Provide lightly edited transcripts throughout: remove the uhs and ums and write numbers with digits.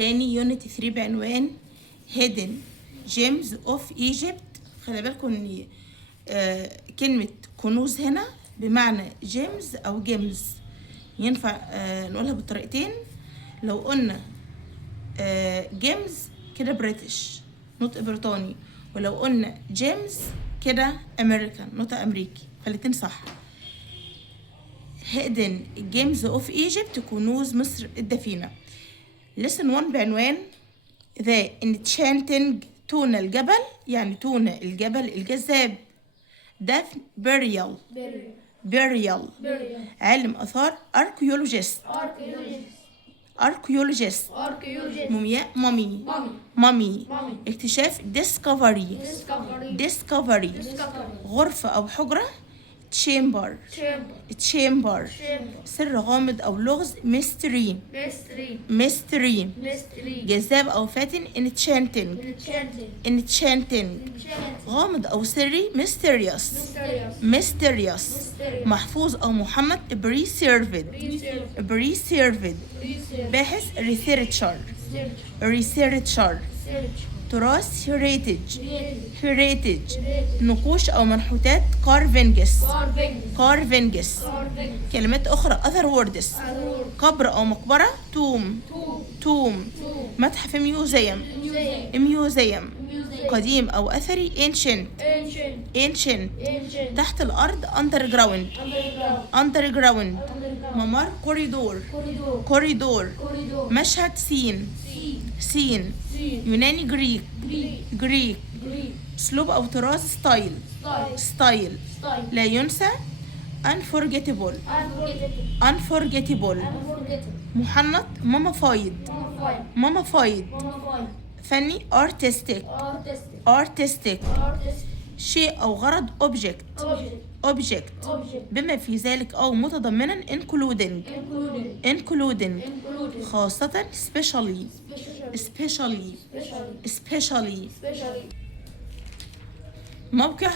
تاني يونت 3 بعنوان hidden gems of Egypt. خلي بالكم ان كلمة كنوز هنا بمعنى جيمز او جيمز، ينفع نقولها بالطريقتين. لو قلنا جيمز كده بريتش نطق بريطاني، ولو قلنا جيمز كده امريكان نطق امريكي، فالاتنين صح. hidden gems of Egypt كنوز مصر الدفينة. lesson 1 بعنوان the enchanting تونة الجبل، يعني تونة الجبل الجذاب. دفن burial عالم آثار archaeologist مومياء مامي. اكتشاف discovery غرفة أو حجرة chamber سر غامض أو لغز mystery جذاب أو فاتن enchanting غامض أو سري mysterious محفوظ أو محنط preserved باحث researcher تراث heritage نقوش أو منحوتات carvings كلمات أخرى other words قبر أو مقبرة tomb متحف museum قديم أو أثري ancient تحت الأرض underground ممر corridor مشهد scene يوناني جريك اسلوب او تراث ستايل لا ينسى unforgettable محنط mummified فني artistic شيء او غرض object بما في ذلك او متضمنا including خاصة especially موقع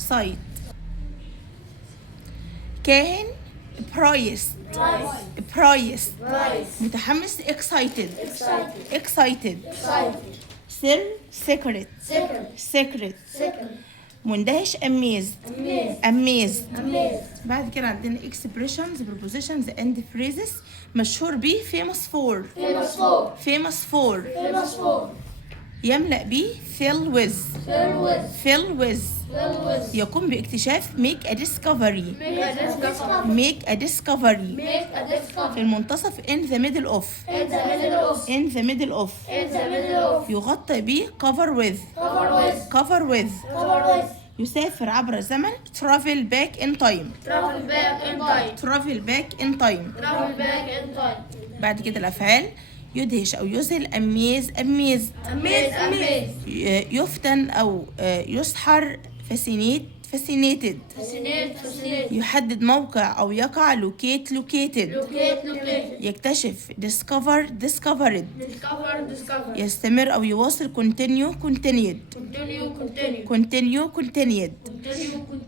site كاهن praised متحمس excited سر secret مندهش amazed بعد كده عندنا expressions prepositions and phrases مشهور بيه famous for يملأ بيه fill with يقوم باكتشاف make a discovery في المنتصف in the middle of يغطى بيه cover with يسافر عبر الزمن travel back in time بعد كده الأفعال يدهش أو يذهل amazed يفتن أو يسحر fascinated يحدد موقع أو يقع located يكتشف discovered يستمر أو يواصل continued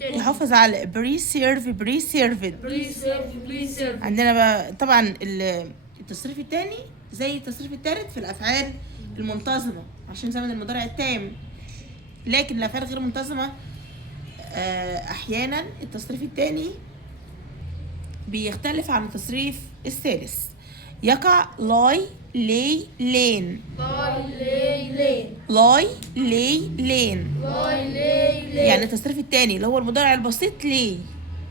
يحافظ على preserved عندنا بقى طبعا التصريف الثاني زي التصريف الثالث في الأفعال المنتظمة عشان زمن المضارع التام، لكن الأفعال غير منتظمة أحيانا التصريف الثاني بيختلف عن التصريف الثالث. يقع lie lay lane يعني التصريف الثاني اللي هو المضارع البسيط lay،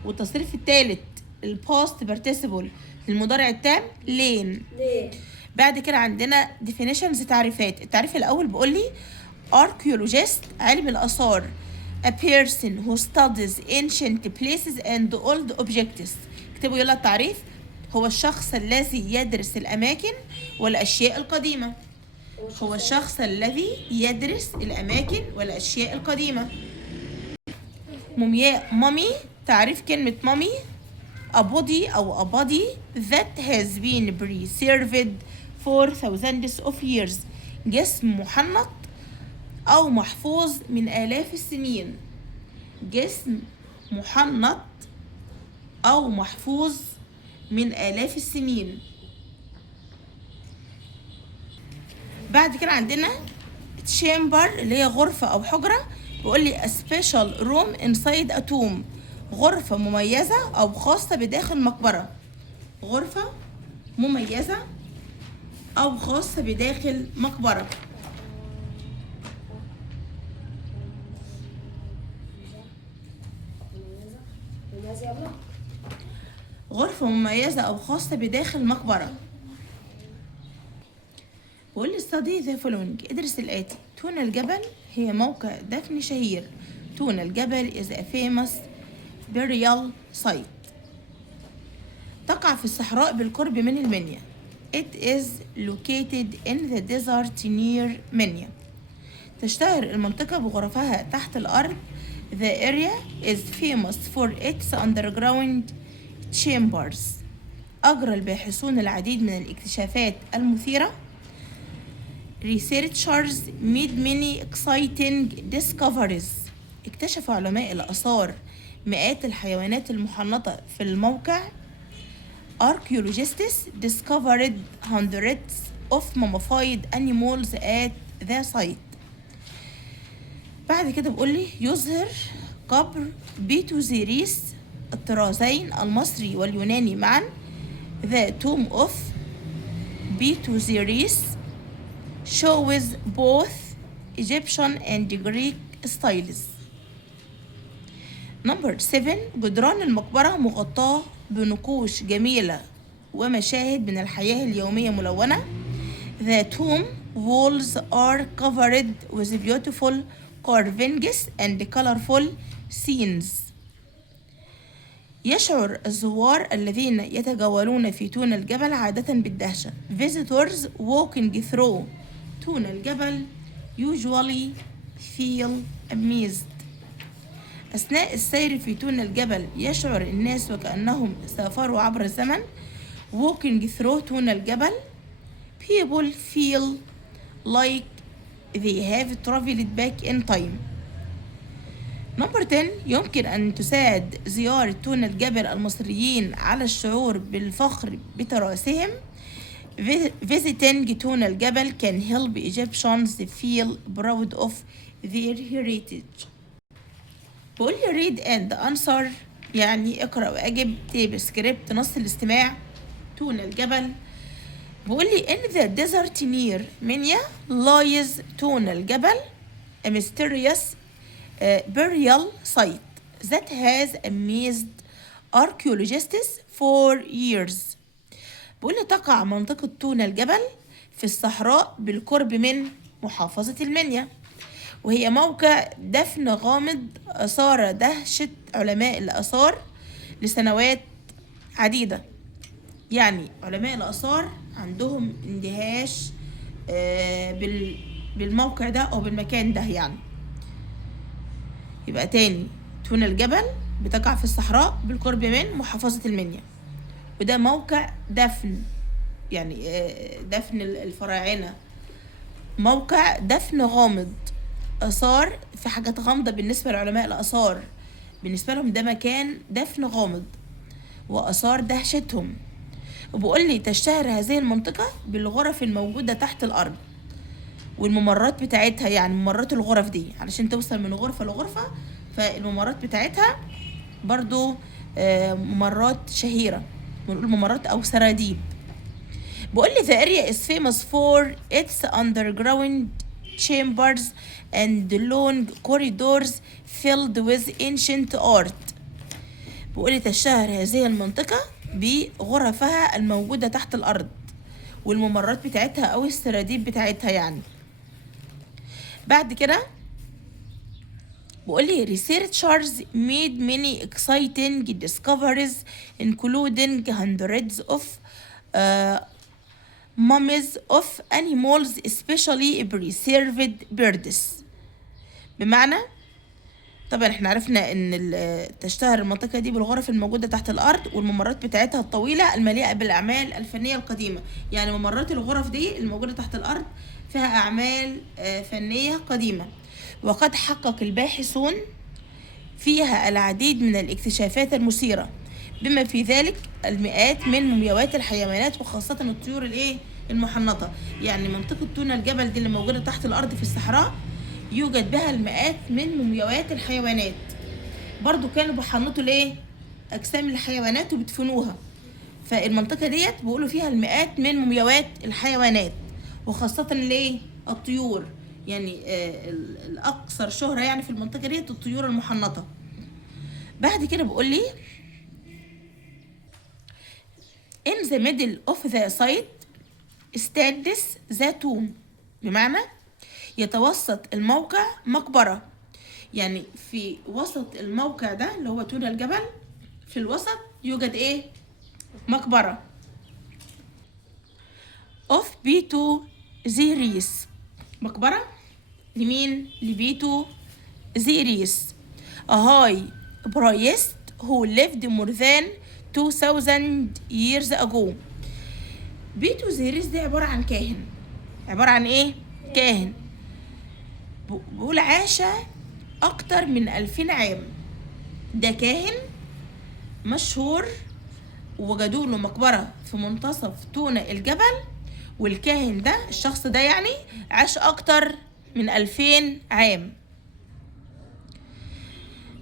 والتصريف الثالث الباست participle للمضارع التام lane. بعد كده عندنا definitions تعريفات. التعريف الأول بيقول لي archaeologist علم الآثار a person who studies ancient places and old objects. اكتبوا يلا التعريف. هو الشخص الذي يدرس الأماكن والأشياء القديمة. مومياء مامي. تعريف كلمة مامي a body أو a body that has been preserved for thousands of years جسم محنط أو محفوظ من آلاف السنين. بعد كده عندنا chamber اللي هي غرفة أو حجرة. بيقول لي a special room inside a tomb، غرفة مميزة أو خاصة بداخل مقبرة. غرفة مميزة أو خاصة بداخل مقبرة. غرفة مميزة أو خاصة بداخل مقبرة. بقول لي study the following، ادرس الآتي. تونا الجبل هي موقع دفن شهير. تونا الجبل is a famous burial site. تقع في الصحراء بالقرب من المنيا. It is located in the desert near منيا. تشتهر المنطقة بغرفها تحت الأرض. The area is famous for its underground chambers. أجرى الباحثون العديد من الاكتشافات المثيرة. Researchers made many exciting discoveries. اكتشف علماء الآثار مئات الحيوانات المحنطة في الموقع. Archaeologists discovered hundreds of mummified animals at the site. بعد كده بقول لي يظهر قبر بيتوزيريس الطرازين المصري واليوناني معا. The tomb of بيتوزيريس shows both Egyptian and Greek styles. Number 7. جدران المقبرة مغطاة بنقوش جميلة ومشاهد من الحياة اليومية ملونة. The tomb walls are covered with beautiful carvings and colorful scenes. يشعر الزوار الذين يتجولون في تونا الجبل عادة بالدهشة. Visitors walking through تونا الجبل usually feel amazed. أثناء السير في تونا الجبل يشعر الناس وكأنهم سافروا عبر الزمن. Walking through تونا الجبل people feel like they have traveled back in time. Number 10. يمكن أن تساعد زيارة تونا الجبل المصريين على الشعور بالفخر بتراثهم. Visiting تونا الجبل can help Egyptians feel proud of their heritage. بقول لي read and answer يعني اقرأ وأجب. تيب سكريبت نص الاستماع. تونا الجبل بقول لي in the desert near منيا lies تونا الجبل a mysterious burial site that has amazed archaeologists for years. بقول لي تقع منطقة تونا الجبل في الصحراء بالقرب من محافظة المنيا، وهي موقع دفن غامض أثار دهشة علماء الآثار لسنوات عديدة. يعني علماء الآثار عندهم اندهاش بالموقع ده أو بالمكان ده. يعني يبقى تاني تونا الجبل بتقع في الصحراء بالقرب من محافظة المنيا، وده موقع دفن يعني دفن الفراعنة. موقع دفن غامض، آثار في حاجات غامضة بالنسبة لعلماء الآثار، بالنسبة لهم ده مكان دفن غامض وآثار دهشتهم. وبقول لي تشتهر هذه المنطقة بالغرف الموجودة تحت الأرض والممرات بتاعتها. يعني ممرات الغرف دي علشان توصل من غرفة لغرفة، فالممرات بتاعتها برضو ممرات شهيرة، بنقول ممرات أو سراديب. بقول لي the area is famous for its underground chambers and long corridors filled with ancient art. بقول لي تشتهر هذه المنطقة بغرفها الموجودة تحت الأرض والممرات بتاعتها أو السراديب بتاعتها. يعني بعد كده بقول لي researchers made many exciting discoveries including hundreds of mummies of animals especially preserved birds. بمعنى طبعا احنا عرفنا ان تشتهر المنطقة دي بالغرف الموجودة تحت الأرض والممرات بتاعتها الطويلة المليئة بالأعمال الفنية القديمة. يعني ممرات الغرف دي الموجودة تحت الأرض فيها أعمال فنية قديمة، وقد حقق الباحثون فيها العديد من الاكتشافات المثيرة بما في ذلك المئات من مومياوات الحيوانات وخاصة الطيور المحنطة. يعني منطقة تونا الجبل دي اللي موجودة تحت الأرض في الصحراء يوجد بها المئات من مومياوات الحيوانات. برضو كانوا بيحنطوا ليه؟ أجسام الحيوانات وبيدفنوها. فالمنطقة ديت بيقولوا فيها المئات من مومياوات الحيوانات، وخاصة ليه؟ الطيور. يعني الأكثر شهرة يعني في المنطقة ديت الطيور المحنطة. بعد كده بيقول لي in the middle of the site stands the tomb، بمعنى يتوسط الموقع مقبرة. يعني في وسط الموقع ده اللي هو تونا الجبل في الوسط يوجد ايه؟ مقبرة. of بيتو زيريس، مقبرة لمين؟ لبيتو زيريس a high priest who lived more than 2000 years ago. بيتو زيريس دي عبارة عن كاهن. عبارة عن ايه؟ كاهن. بقول عاش اكتر من 2000 عام. ده كاهن مشهور ووجدوا له مقبرة في منتصف تونا الجبل، والكاهن ده الشخص ده يعني عاش اكتر من 2000 عام.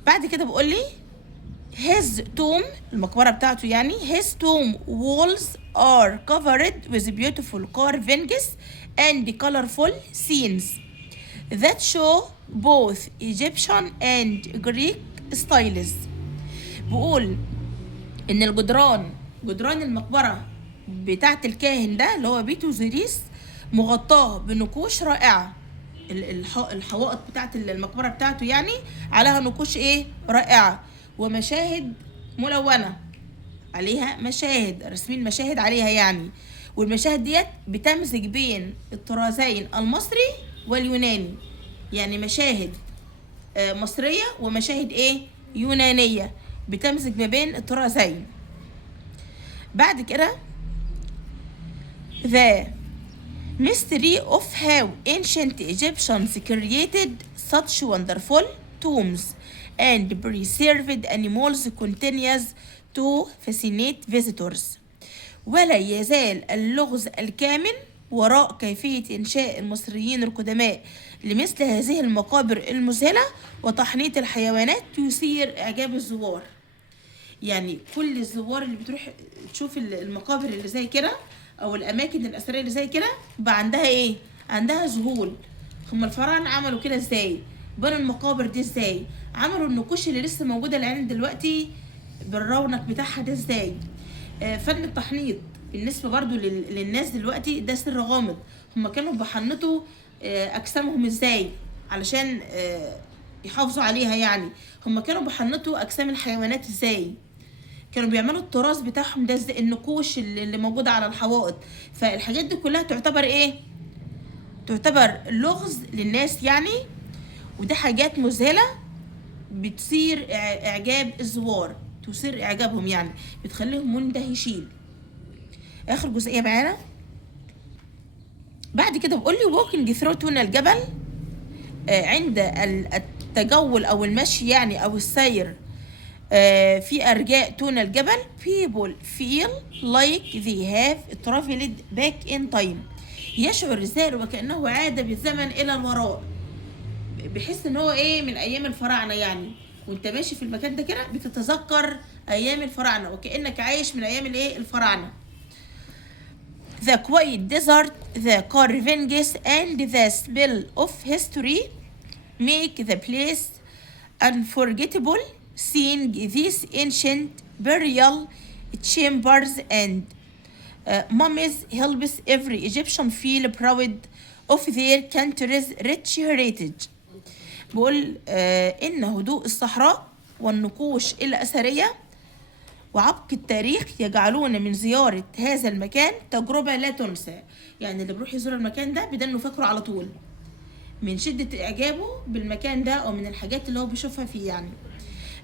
بعد كده بقول لي his tomb، المقبرة بتاعته يعني his tomb walls are covered with beautiful carvings and colorful scenes that show both Egyptian and Greek styles. بقول ان جدران المقبرة بتاعت الكاهن ده اللي هو بيتو زيريس مغطاه بنقوش رائعة. الحوائط بتاعت المقبرة بتاعته يعني عليها نقوش ايه؟ رائعة، ومشاهد ملونة عليها، مشاهد رسمين مشاهد عليها يعني. والمشاهد ديت بتمزج بين الطرازين المصري واليوناني، يعني مشاهد مصرية ومشاهد ايه؟ يونانية، بتمزج ما بين الطرازين. بعد كده the mystery of how ancient Egyptians created such wonderful tombs and preserved animals continues to fascinate visitors. ولا يزال اللغز الكامن وراء كيفية إنشاء المصريين القدماء لمثل هذه المقابر المذهلة وتحنيط الحيوانات يثير إعجاب الزوار. يعني كل الزوار اللي بتروح تشوف المقابر اللي زي كده او الاماكن الاثريه اللي زي كده بقى عندها ايه؟ عندها ذهول. هم الفراعنه عملوا كده ازاي؟ بنوا المقابر دي ازاي؟ عملوا النقوش اللي لسه موجوده العين دلوقتي بالرونق بتاعها ده ازاي؟ فن التحنيط بالنسبه برضو للناس دلوقتي ده سر غامض. هم كانوا بيحنطوا اجسامهم ازاي علشان يحافظوا عليها. يعني هم كانوا بيحنطوا اجسام الحيوانات ازاي؟ كانوا بيعملوا التراث بتاعهم ده ازاي؟ النقوش اللي موجوده على الحوائط. فالحاجات دي كلها تعتبر ايه؟ تعتبر لغز للناس يعني، ودي حاجات مذهله بتصير اعجاب الزوار، تثير اعجابهم يعني، بتخليهم مندهشين. اخر جزئيه معانا بعد كده بقول لي walking through تونا الجبل. عند التجول او المشي يعني او السير في أرجاء تونا الجبل people feel like they have traveled back in time. يشعر الزائر وكأنه عاد بالزمن إلى الوراء، بحس إن هو إيه؟ من أيام الفراعنة يعني. وأنت ماشي في المكان ده كده بتتذكر أيام الفراعنة وكأنك عايش من أيام الإيه؟ الفراعنة. The quiet desert, the carvings and the smell of history make the place unforgettable. Seeing these ancient burial chambers and mummies helps every Egyptian feel proud of their country's rich heritage. بقول إن هدوء الصحراء والنقوش الأثرية وعمق التاريخ يجعلون من زيارة هذا المكان تجربة لا تنسى. يعني اللي بيروح يزور المكان ده بدأ إنه فاكره على طول من شدة إعجابه بالمكان ده أو من الحاجات اللي هو بيشوفها فيه. يعني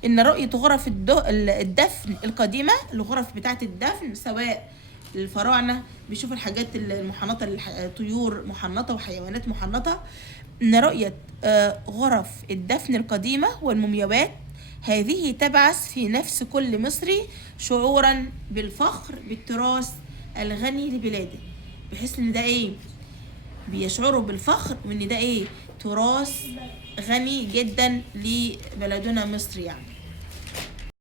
إن رؤية غرف الدفن القديمة، الغرف بتاعة الدفن سواء الفراعنة بيشوفوا الحاجات المحنطة، طيور محنطة وحيوانات محنطة، إن رؤية غرف الدفن القديمة والمومياوات هذه تبعث في نفس كل مصري شعورا بالفخر بالتراث الغني لبلاده. بحيث ان ده ايه، بيشعروا بالفخر وان ده ايه، تراث غني جدا لبلدنا مصر يعني.